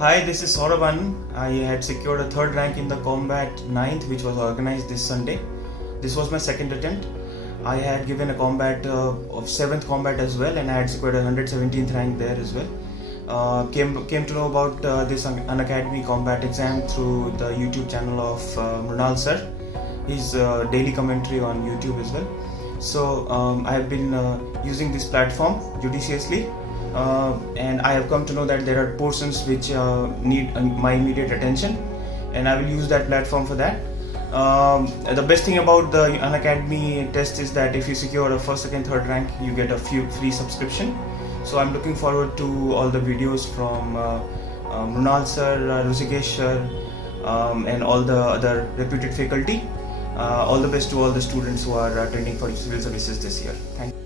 Hi, this is Sauravan. I had secured a third rank in the Combat 9th, which was organized this Sunday. This was my second attempt. I had given a combat of 7th combat as well, and I had secured a 117th rank there as well. Came to know about this Unacademy combat exam through the YouTube channel of Mrunal sir. His daily commentary on YouTube as well. So I have been using this platform judiciously. And I have come to know that there are portions which need my immediate attention, and I will use that platform for that. The best thing about the Unacademy test is that if you secure a first, second, third rank, you get a few free subscription. So I'm looking forward to all the videos from Mrunal sir, Rishikesh sir, and all the other reputed faculty. All the best to all the students who are attending for civil services this year. Thank you.